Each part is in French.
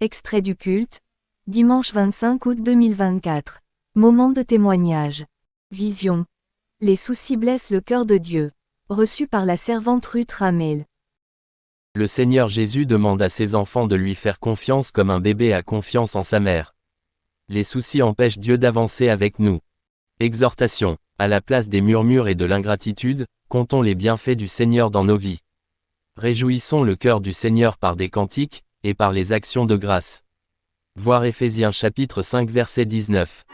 Extrait du culte, dimanche 25 août 2024. Moment de témoignage. Vision. Les soucis blessent le cœur de Dieu. Reçu par la servante Ruth Ramel. Le Seigneur Jésus demande à ses enfants de lui faire confiance comme un bébé a confiance en sa mère. Les soucis empêchent Dieu d'avancer avec nous. Exhortation. À la place des murmures et de l'ingratitude, comptons les bienfaits du Seigneur dans nos vies. Réjouissons le cœur du Seigneur par des cantiques, et par les actions de grâce. Voir Éphésiens chapitre 5 verset 19.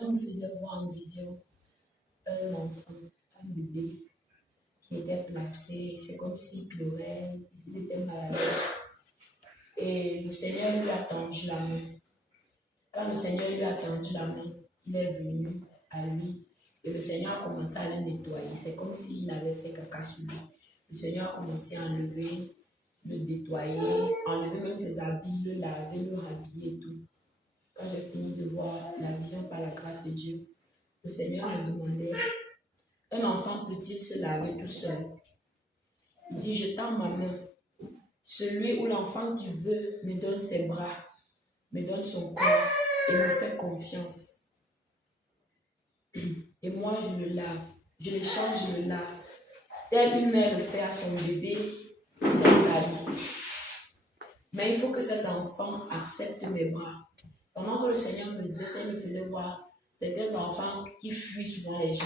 On me faisait voir en vision un enfant, un bébé qui était placé, c'est comme s'il pleurait, s'il était malade. Et le Seigneur lui a tendu la main. Quand le Seigneur lui a tendu la main, il est venu à lui et le Seigneur a commencé à le nettoyer. C'est comme s'il avait fait caca sur lui. Le Seigneur a commencé à enlever, le nettoyer, enlever même ses habits, le laver, le rhabiller et tout. Quand j'ai fini de voir la vision par la grâce de Dieu, le Seigneur me demandait, un enfant peut-il se laver tout seul? Il dit, je tends ma main. Celui ou l'enfant qui veut me donne ses bras, me donne son corps et me fait confiance. Et moi, je le lave, je le change, je le lave. Telle une mère le fait à son bébé, il s'est sali. Mais il faut que cet enfant accepte mes bras. Pendant que le Seigneur me disait ça, il me faisait voir certains enfants qui fuient souvent les gens.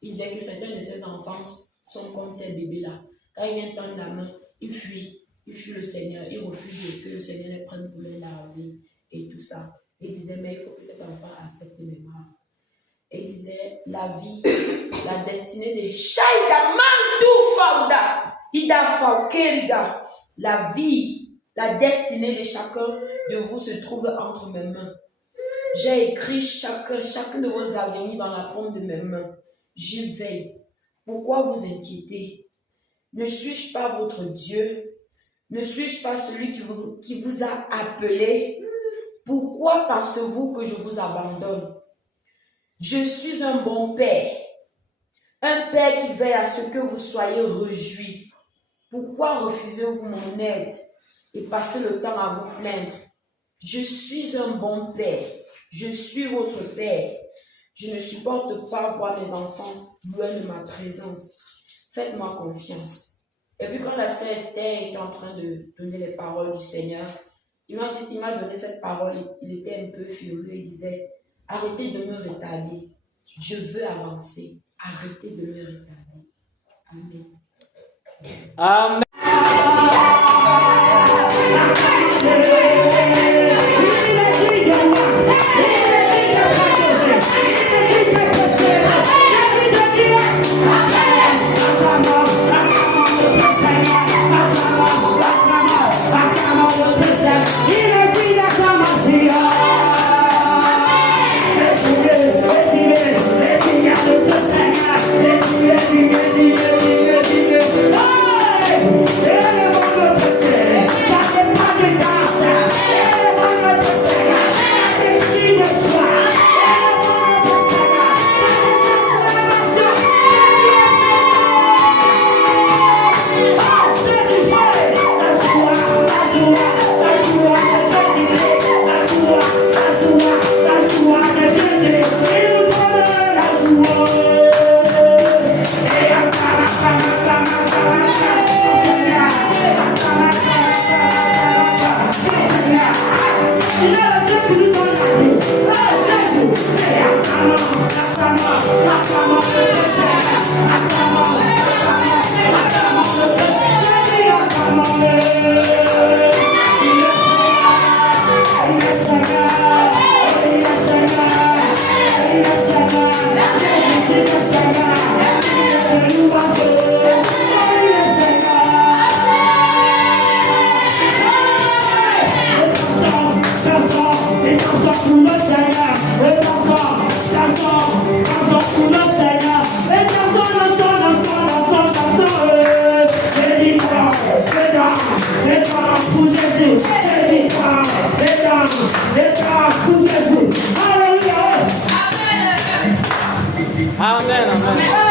Il disait que certains de ces enfants sont comme ces bébés-là. Quand ils viennent tendre la main, ils fuient le Seigneur, ils refusent que le Seigneur les prenne pour les laver et tout ça. Il disait, mais il faut que cet enfant accepte mes bras. Et il disait, la vie, la destinée de la vie, la destinée de chacun de vous se trouve entre mes mains. J'ai écrit chacun de vos avenirs dans la paume de mes mains. J'y veille. Pourquoi vous inquiétez? Ne suis-je pas votre Dieu? Ne suis-je pas celui qui vous a appelé? Pourquoi pensez-vous que je vous abandonne? Je suis un bon père. Un père qui veille à ce que vous soyez réjouis. Pourquoi refusez-vous mon aide et passez le temps à vous plaindre? Je suis un bon père. Je suis votre père. Je ne supporte pas voir mes enfants loin de ma présence. Faites-moi confiance. Et puis quand la sœur Esther était en train de donner les paroles du Seigneur, il m'a donné cette parole, il était un peu furieux, il disait, arrêtez de me retarder, je veux avancer, arrêtez de me retarder. Amen. Amen. Amen. Amen.